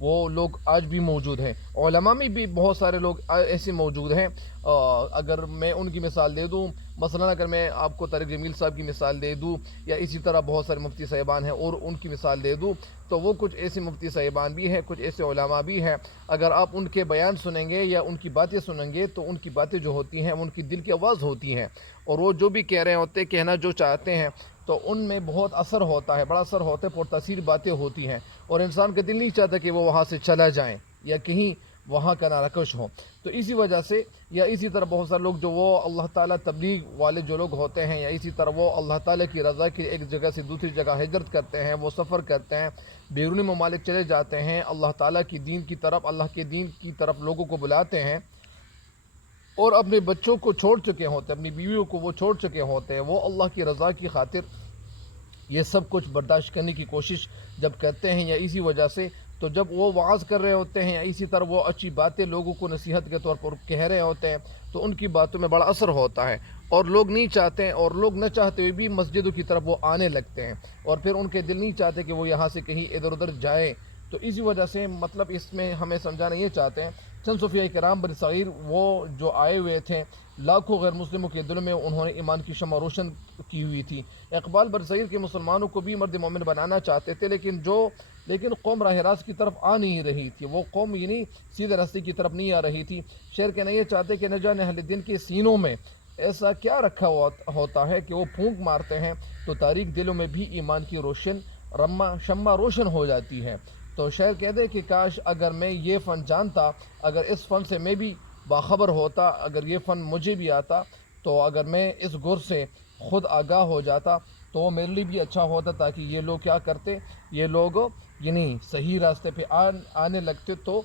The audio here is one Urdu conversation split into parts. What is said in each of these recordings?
وہ لوگ آج بھی موجود ہیں۔ علماء میں بھی بہت سارے لوگ ایسے موجود ہیں، اگر میں ان کی مثال دے دوں، مثلا اگر میں آپ کو طارق جمیل صاحب کی مثال دے دوں، یا اسی طرح بہت سارے مفتی صاحبان ہیں اور ان کی مثال دے دوں، تو وہ کچھ ایسے مفتی صاحبان بھی ہیں، کچھ ایسے علماء بھی ہیں، اگر آپ ان کے بیان سنیں گے یا ان کی باتیں سنیں گے تو ان کی باتیں جو ہوتی ہیں ان کی دل کی آواز ہوتی ہیں، اور وہ جو بھی کہہ رہے ہوتے ہیں، کہنا جو چاہتے ہیں، تو ان میں بہت اثر ہوتا ہے، بڑا اثر ہوتا ہے، پرتاثیر باتیں ہوتی ہیں، اور انسان کا دل نہیں چاہتا کہ وہ وہاں سے چلا جائیں یا کہیں وہاں کا ناراکش ہو۔ تو اسی وجہ سے، یا اسی طرح بہت سارے لوگ جو وہ اللہ تعالیٰ تبلیغ والے جو لوگ ہوتے ہیں، یا اسی طرح وہ اللہ تعالیٰ کی رضا کی ایک جگہ سے دوسری جگہ ہجرت کرتے ہیں، وہ سفر کرتے ہیں، بیرونی ممالک چلے جاتے ہیں، اللہ تعالیٰ کی دین کی طرف، اللہ کے دین کی طرف لوگوں کو بلاتے ہیں، اور اپنے بچوں کو چھوڑ چکے ہوتے ہیں، اپنی بیویوں کو وہ چھوڑ چکے ہوتے ہیں، وہ اللہ کی رضا کی خاطر یہ سب کچھ برداشت کرنے کی کوشش جب کرتے ہیں، یا اسی وجہ سے، تو جب وہ وعظ کر رہے ہوتے ہیں، یا اسی طرح وہ اچھی باتیں لوگوں کو نصیحت کے طور پر کہہ رہے ہوتے ہیں، تو ان کی باتوں میں بڑا اثر ہوتا ہے، اور لوگ نہیں چاہتے ہیں، اور لوگ نہ چاہتے ہوئے بھی مسجدوں کی طرف وہ آنے لگتے ہیں، اور پھر ان کے دل نہیں چاہتے کہ وہ یہاں سے کہیں ادھر ادھر جائیں۔ تو اسی وجہ سے مطلب اس میں ہمیں سمجھانا یہ چاہتے ہیں، چند صوفیاء کرام بر صغیر وہ جو آئے ہوئے تھے، لاکھوں غیر مسلموں کے دل میں انہوں نے ایمان کی شمع روشن کی ہوئی تھی۔ اقبال بر صغیر کے مسلمانوں کو بھی مرد مومن بنانا چاہتے تھے، لیکن قوم راہ راست کی طرف آ نہیں رہی تھی، وہ قوم یعنی سیدھے راستے کی طرف نہیں آ رہی تھی۔ شعر کہنا یہ چاہتے کہ نہ جانے اہل دین کے سینوں میں ایسا کیا رکھا ہوتا ہے کہ وہ پھونک مارتے ہیں تو تاریک دلوں میں بھی ایمان کی روشن شمع روشن ہو جاتی ہے۔ تو شاعر کہہ دے کہ کاش اگر میں یہ فن جانتا، اگر اس فن سے میں بھی باخبر ہوتا، اگر یہ فن مجھے بھی آتا، تو اگر میں اس گر سے خود آگاہ ہو جاتا تو وہ میرے لیے بھی اچھا ہوتا، تاکہ یہ لوگ کیا کرتے، یہ لوگ یعنی صحیح راستے پہ آنے لگتے، تو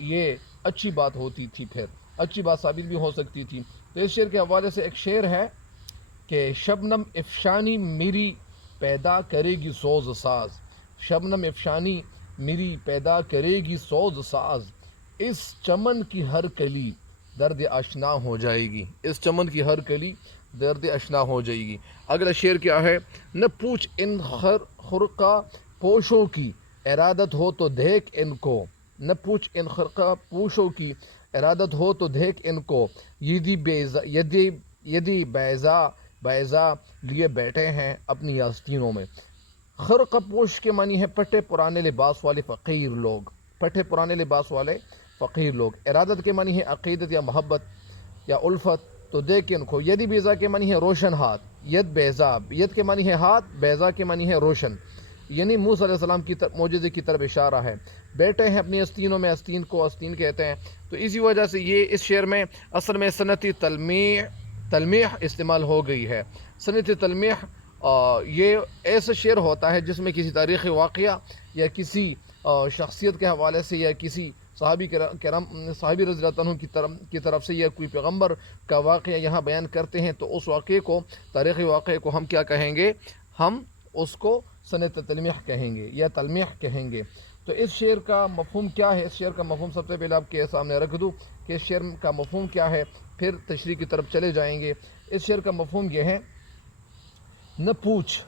یہ اچھی بات ہوتی تھی، پھر اچھی بات ثابت بھی ہو سکتی تھی۔ تو اس شعر کے حوالے سے ایک شعر ہے کہ شبنم افشانی میری پیدا کرے گی سوز ساز، شبنم افشانی میری پیدا کرے گی سوز ساز، اس چمن کی ہر کلی درد آشنا ہو جائے گی، اس چمن کی ہر کلی درد آشنا ہو جائے گی۔ اگلا شعر کیا ہے، نہ پوچھ ان خرقہ پوشوں کی ارادت ہو تو دیکھ ان کو، نہ پوچھ ان خرقہ پوشوں کی ارادت ہو تو دیکھ ان کو، یدی بیضا لیے بیٹھے ہیں اپنی آستینوں میں۔ خرقہ پوش کے معنی ہے پٹھے پرانے لباس والے فقیر لوگ، پٹھے پرانے لباس والے فقیر لوگ۔ ارادت کے معنی ہے عقیدت یا محبت یا الفت، تو دیکھ ان کو۔ یدی بیضا کے معنی ہے روشن ہاتھ، ید بیضا، ید کے معنی ہے ہاتھ، بیضا کے معنی ہے روشن، یعنی موسیٰ علیہ السلام کی معجزے کی طرف اشارہ ہے۔ بیٹھے ہیں اپنی آستینوں میں، آستین کو آستین کہتے ہیں۔ تو اسی وجہ سے یہ اس شعر میں اصل میں صنعتی تلمیح استعمال ہو گئی ہے۔ صنعتی تلمیح یہ ایسا شعر ہوتا ہے جس میں کسی تاریخی واقعہ یا کسی شخصیت کے حوالے سے، یا کسی صحابی رضی اللہ عنہ کی طرف سے، یا کوئی پیغمبر کا واقعہ یہاں بیان کرتے ہیں، تو اس واقعے کو، تاریخی واقعے کو ہم کیا کہیں گے، ہم اس کو صنعت تلمیح کہیں گے یا تلمیح کہیں گے۔ تو اس شعر کا مفہوم کیا ہے، اس شعر کا مفہوم سب سے پہلے آپ کے سامنے رکھ دوں کہ اس شعر کا مفہوم کیا ہے، پھر تشریح کی طرف چلے جائیں گے۔ اس شعر کا مفہوم یہ ہے، نہ پوچھ،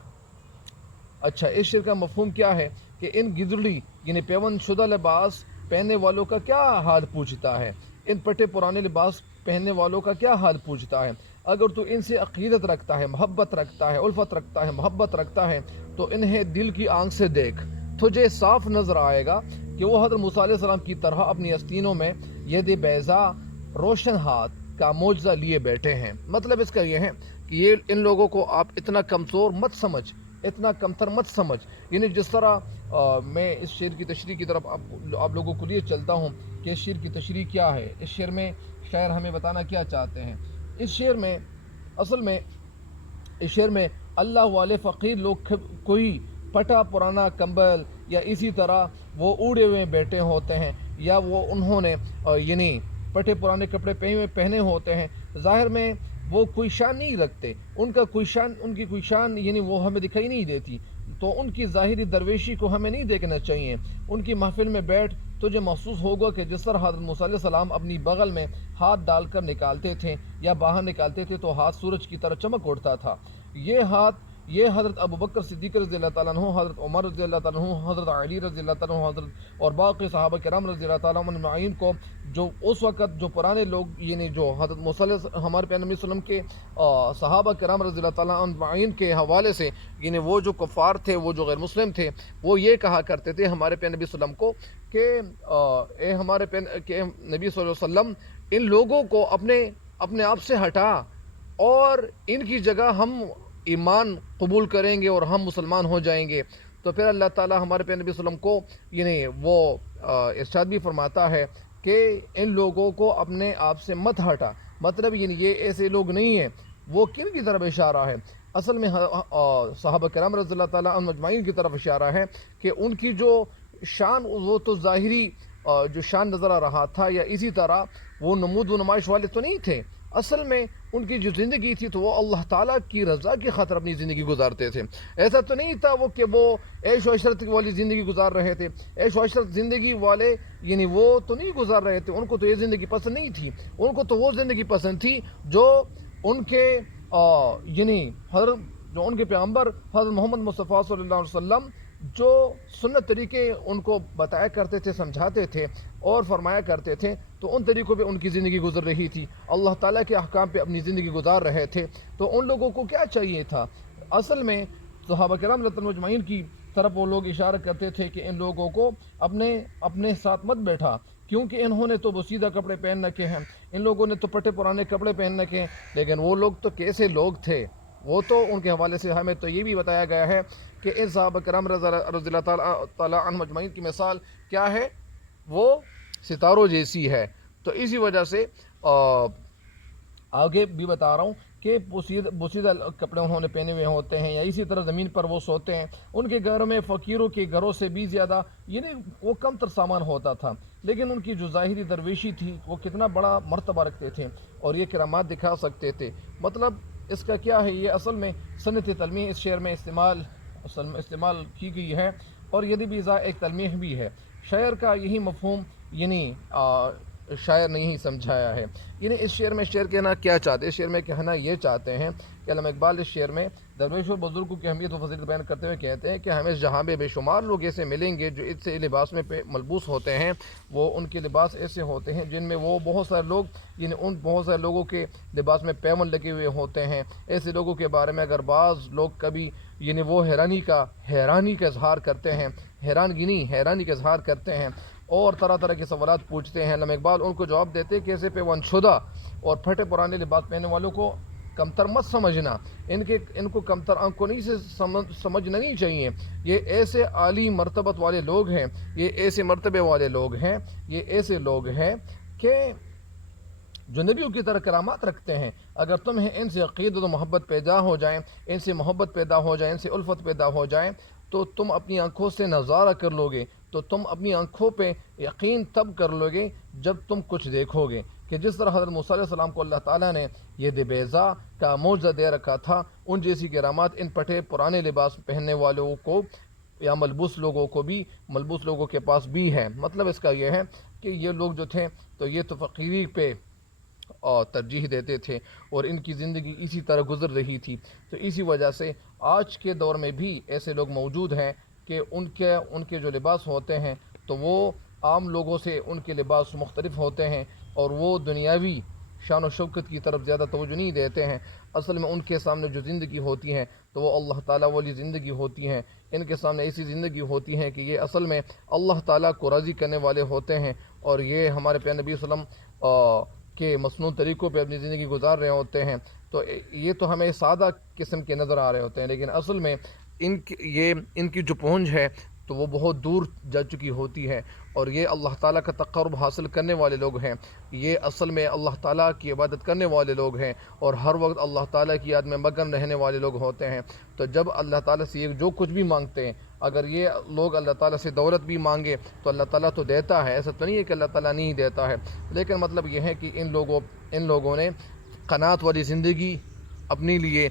اچھا اس شعر کا مفہوم کیا ہے کہ ان گدڑی یعنی پیون شدہ لباس پہننے والوں کا کیا حال پوچھتا ہے، ان پٹے پرانے لباس پہننے والوں کا کیا حال پوچھتا ہے، اگر تو ان سے عقیدت رکھتا ہے، محبت رکھتا ہے، الفت رکھتا ہے، محبت رکھتا ہے، تو انہیں دل کی آنکھ سے دیکھ، تجھے صاف نظر آئے گا کہ وہ حضرت موسیٰ علیہ السلام کی طرح اپنی آستینوں میں ید بیضا روشن ہاتھ کا معجزہ لیے بیٹھے ہیں۔ مطلب اس کا یہ ہے کہ یہ ان لوگوں کو آپ اتنا کمزور مت سمجھ، اتنا کمتر مت سمجھ، یعنی جس طرح میں اس شعر کی تشریح کی طرف آپ لوگوں کو لیے چلتا ہوں کہ اس شعر کی تشریح کیا ہے، اس شعر میں شاعر ہمیں بتانا کیا چاہتے ہیں۔ اس شعر میں اصل میں اس شعر میں اللہ والے فقیر لوگ کوئی پٹا پرانا کمبل یا اسی طرح وہ اوڑے ہوئے بیٹھے ہوتے ہیں، یا وہ انہوں نے یعنی پٹے پرانے کپڑے پہنے ہوتے ہیں، ظاہر میں وہ کوئی شان نہیں رکھتے، ان کی کوئی شان یعنی وہ ہمیں دکھائی نہیں دیتی، تو ان کی ظاہری درویشی کو ہمیں نہیں دیکھنا چاہیے۔ ان کی محفل میں بیٹھ تجھے محسوس ہوگا کہ جس طرح حضرت موسیٰ علیہ السلام اپنی بغل میں ہاتھ ڈال کر نکالتے تھے یا باہر نکالتے تھے تو ہاتھ سورج کی طرح چمک اٹھتا تھا، یہ ہاتھ یہ حضرت ابو بکر صدیق رضی اللہ تعالیٰ عنہ، حضرت عمر رضی اللہ تعالیٰ عنہ، حضرت علی رضی اللہ تعالیٰ عنہ، حضرت اور باقی صحابہ کرام رضی اللہ تعالیٰ عنہ اجمعین کو، جو اس وقت جو پرانے لوگ یعنی جو حضرت ہمارے پیغمبر صلی اللہ علیہ وسلم کے صحابہ کرام رضی اللہ تعالیٰ عنہ اجمعین کے حوالے سے، یعنی وہ جو کفار تھے، وہ جو غیر مسلم تھے، وہ یہ کہا کرتے تھے ہمارے پیغمبر صلی اللہ علیہ وسلم کو کہ اے ہمارے کہ نبی صلی اللہ علیہ وسلم ان لوگوں کو اپنے آپ سے ہٹا، اور ان کی جگہ ہم ایمان قبول کریں گے اور ہم مسلمان ہو جائیں گے۔ تو پھر اللہ تعالیٰ ہمارے پیغمبر نبی صلی اللہ علیہ وسلم کو یعنی وہ ارشاد بھی فرماتا ہے کہ ان لوگوں کو اپنے آپ سے مت ہٹا، مطلب یعنی یہ ایسے لوگ نہیں ہیں۔ وہ کن کی طرف اشارہ ہے؟ اصل میں صحابہ کرام رضی اللہ تعالیٰ عنہ اجمعین کی طرف اشارہ ہے کہ ان کی جو شان، وہ تو ظاہری جو شان نظر آ رہا تھا، یا اسی طرح وہ نمود و نمائش والے تو نہیں تھے۔ اصل میں ان کی جو زندگی تھی تو وہ اللہ تعالیٰ کی رضا کی خاطر اپنی زندگی گزارتے تھے۔ ایسا تو نہیں تھا کہ وہ عیش و عشرت والی زندگی گزار رہے تھے۔ عیش و عشرت زندگی والے یعنی وہ تو نہیں گزار رہے تھے، ان کو تو یہ زندگی پسند نہیں تھی۔ ان کو تو وہ زندگی پسند تھی جو ان کے یعنی جو ان کے پیغمبر حضرت محمد مصطفیٰ صلی اللہ علیہ وسلم جو سنت طریقے ان کو بتایا کرتے تھے، سمجھاتے تھے اور فرمایا کرتے تھے، تو ان طریقوں پہ ان کی زندگی گزر رہی تھی، اللہ تعالیٰ کے احکام پہ اپنی زندگی گزار رہے تھے۔ تو ان لوگوں کو کیا چاہیے تھا؟ اصل میں صحابہ کرام رضی اللہ عنہم اجمعین کی طرف وہ لوگ اشارہ کرتے تھے کہ ان لوگوں کو اپنے ساتھ مت بیٹھا، کیونکہ انہوں نے تو بوسیدہ کپڑے پہن رکھے ہیں، ان لوگوں نے تو پٹے پرانے کپڑے پہن رکھے ہیں۔ لیکن وہ لوگ تو کیسے لوگ تھے؟ وہ تو ان کے حوالے سے ہمیں تو یہ بھی بتایا گیا ہے کہ ان صحابہ کرام رضی اللہ تعالیٰ عنہم اجمعین کی مثال کیا ہے؟ وہ ستاروں جیسی ہے۔ تو اسی وجہ سے آگے بھی بتا رہا ہوں کہ بوسیدہ کپڑے انہوں نے پہنے ہوئے ہوتے ہیں، یا اسی طرح زمین پر وہ سوتے ہیں۔ ان کے گھر میں فقیروں کے گھروں سے بھی زیادہ یعنی وہ کم تر سامان ہوتا تھا، لیکن ان کی جو ظاہری درویشی تھی وہ کتنا بڑا مرتبہ رکھتے تھے اور یہ کرامات دکھا سکتے تھے۔ مطلب اس کا کیا ہے؟ یہ اصل میں سنت تلمیح اس شعر میں استعمال کی گئی ہے، اور یہ بھی ایک تلمیح بھی ہے۔ شاعر کا یہی مفہوم یعنی شاعر نے یہی سمجھایا ہے۔ یعنی اس شعر میں شعر کہنا کیا چاہتے ہیں؟ اس شعر میں کہنا یہ چاہتے ہیں کہ علامہ اقبال اس شعر میں درویش اور بزرگوں کی اہمیت و فضیلت بیان کرتے ہوئے کہتے ہیں کہ ہمیں اس جہاں میں بے شمار لوگ ایسے ملیں گے جو اس سے لباس میں ملبوس ہوتے ہیں، وہ ان کے لباس ایسے ہوتے ہیں جن میں وہ بہت سارے لوگ یعنی ان بہت سارے لوگوں کے لباس میں پیون لگے ہوئے ہوتے ہیں۔ ایسے لوگوں کے بارے میں اگر بعض لوگ کبھی یعنی وہ حیرانی کا اظہار کرتے ہیں، حیرانی کا اظہار کرتے ہیں اور طرح طرح کے سوالات پوچھتے ہیں، علامہ اقبال ان کو جواب دیتے کہ ایسے پیون شدہ اور پھٹے پرانے لباس پہننے والوں کو کمتر مت سمجھنا، ان کو کمتر آنکھوں نہیں سے سمجھنا نہیں چاہیے۔ یہ ایسے عالی مرتبت والے لوگ ہیں، یہ ایسے مرتبے والے لوگ ہیں، یہ ایسے لوگ ہیں کہ جو نبیوں کی طرح کرامات رکھتے ہیں۔ اگر تمہیں ان سے عقیدت و محبت پیدا ہو جائیں، ان سے محبت پیدا ہو جائے، ان سے الفت پیدا ہو جائے، تو تم اپنی آنکھوں سے نظارہ کر لو گے، تو تم اپنی آنکھوں پہ یقین تب کر لو گے جب تم کچھ دیکھو گے کہ جس طرح حضرت موسیٰ علیہ السلام کو اللہ تعالیٰ نے یہ بیضا کا معجزہ دے رکھا تھا، ان جیسی کرامات ان پٹھے پرانے لباس پہننے والوں کو یا ملبوس لوگوں کے پاس بھی ہے۔ مطلب اس کا یہ ہے کہ یہ لوگ جو تھے تو یہ تو فقیری پہ ترجیح دیتے تھے اور ان کی زندگی اسی طرح گزر رہی تھی۔ تو اسی وجہ سے آج کے دور میں بھی ایسے لوگ موجود ہیں کہ ان کے جو لباس ہوتے ہیں تو وہ عام لوگوں سے ان کے لباس مختلف ہوتے ہیں، اور وہ دنیاوی شان و شوکت کی طرف زیادہ توجہ نہیں دیتے ہیں۔ اصل میں ان کے سامنے جو زندگی ہوتی ہے تو وہ اللہ تعالیٰ والی زندگی ہوتی ہیں۔ ان کے سامنے ایسی زندگی ہوتی ہے کہ یہ اصل میں اللہ تعالیٰ کو راضی کرنے والے ہوتے ہیں، اور یہ ہمارے پیارے نبی صلی اللہ علیہ وسلم کے مسنون طریقوں پہ اپنی زندگی گزار رہے ہوتے ہیں۔ تو یہ تو ہمیں سادہ قسم کے نظر آ رہے ہوتے ہیں، لیکن اصل میں ان کی جو پہنچ ہے تو وہ بہت دور جا چکی ہوتی ہے، اور یہ اللہ تعالیٰ کا تقرب حاصل کرنے والے لوگ ہیں۔ یہ اصل میں اللہ تعالیٰ کی عبادت کرنے والے لوگ ہیں، اور ہر وقت اللہ تعالیٰ کی یاد میں مگن رہنے والے لوگ ہوتے ہیں۔ تو جب اللہ تعالیٰ سے یہ جو کچھ بھی مانگتے ہیں، اگر یہ لوگ اللہ تعالیٰ سے دولت بھی مانگے تو اللہ تعالیٰ تو دیتا ہے، ایسا تو نہیں ہے کہ اللہ تعالیٰ نہیں دیتا ہے، لیکن مطلب یہ ہے کہ ان لوگوں نے قناعت والی زندگی اپنے لیے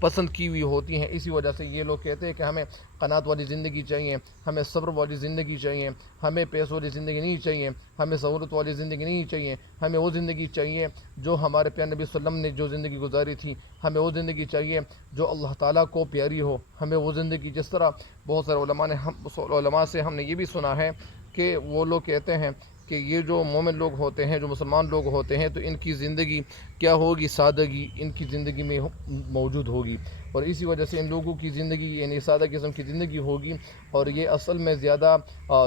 پسند کی ہوئی ہوتی ہیں. اسی وجہ سے یہ لوگ کہتے ہیں کہ ہمیں قناعت والی زندگی چاہیے, ہمیں صبر والی زندگی چاہیے, ہمیں پیسوں والی زندگی نہیں چاہیے, ہمیں سہولت والی زندگی نہیں چاہیے, ہمیں وہ زندگی چاہیے جو ہمارے پیارے نبی صلی اللہ علیہ وسلم نے جو زندگی گزاری تھی, ہمیں وہ زندگی چاہیے جو اللہ تعالیٰ کو پیاری ہو, ہمیں وہ زندگی جس طرح بہت سارے علماء سے ہم نے یہ بھی سنا ہے کہ وہ لوگ کہتے ہیں کہ یہ جو مومن لوگ ہوتے ہیں, جو مسلمان لوگ ہوتے ہیں, تو ان کی زندگی کیا ہوگی, سادگی ان کی زندگی میں موجود ہوگی. اور اسی وجہ سے ان لوگوں کی زندگی یعنی سادہ قسم کی زندگی ہوگی, اور یہ اصل میں زیادہ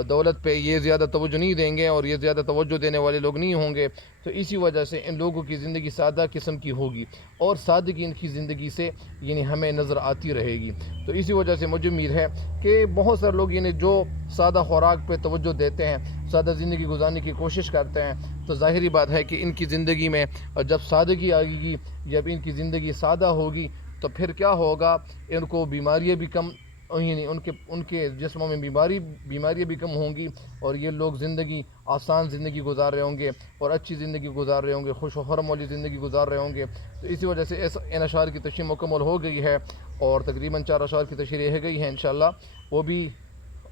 دولت پہ یہ زیادہ توجہ نہیں دیں گے, اور یہ زیادہ توجہ دینے والے لوگ نہیں ہوں گے. تو اسی وجہ سے ان لوگوں کی زندگی سادہ قسم کی ہوگی, اور سادگی ان کی زندگی سے یعنی ہمیں نظر آتی رہے گی. تو اسی وجہ سے مجھے امید ہے کہ بہت سارے لوگ یعنی جو سادہ خوراک پہ توجہ دیتے ہیں, سادہ زندگی گزارنے کی کوشش کرتے ہیں, تو ظاہری بات ہے کہ ان کی زندگی میں جب سادگی آئے گی, جب ان کی زندگی سادہ ہوگی, تو پھر کیا ہوگا, ان کو بیماریاں بھی کم یعنی ان کے جسموں میں بیماریاں بھی کم ہوں گی, اور یہ لوگ زندگی آسان زندگی گزار رہے ہوں گے, اور اچھی زندگی گزار رہے ہوں گے, خوش و خرم والی زندگی گزار رہے ہوں گے. تو اسی وجہ سے ان اشعار کی تشریح مکمل ہو گئی ہے, اور تقریباً 4 اشعار کی تشریح رہ گئی ہے. انشاءاللہ وہ بھی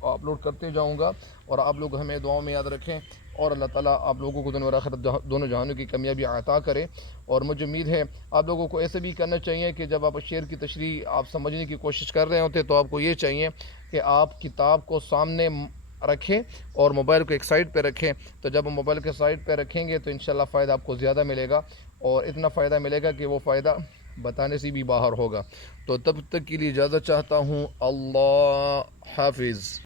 اپلوڈ کرتے جاؤں گا, اور آپ لوگ ہمیں دعاؤں میں یاد رکھیں, اور اللہ تعالیٰ آپ لوگوں کو دنیا اور آخرت دونوں جہانوں کی کامیابی عطا کرے. اور مجھے امید ہے آپ لوگوں کو ایسے بھی کرنا چاہیے کہ جب آپ شعر کی تشریح آپ سمجھنے کی کوشش کر رہے ہوتے, تو آپ کو یہ چاہیے کہ آپ کتاب کو سامنے رکھیں اور موبائل کو ایک سائڈ پہ رکھیں. تو جب ہم موبائل کے سائڈ پہ رکھیں گے تو انشاءاللہ فائدہ آپ کو زیادہ ملے گا, اور اتنا فائدہ ملے گا کہ وہ فائدہ بتانے سے بھی باہر ہوگا. تو تب تک کے لیے اجازت چاہتا ہوں. اللہ حافظ.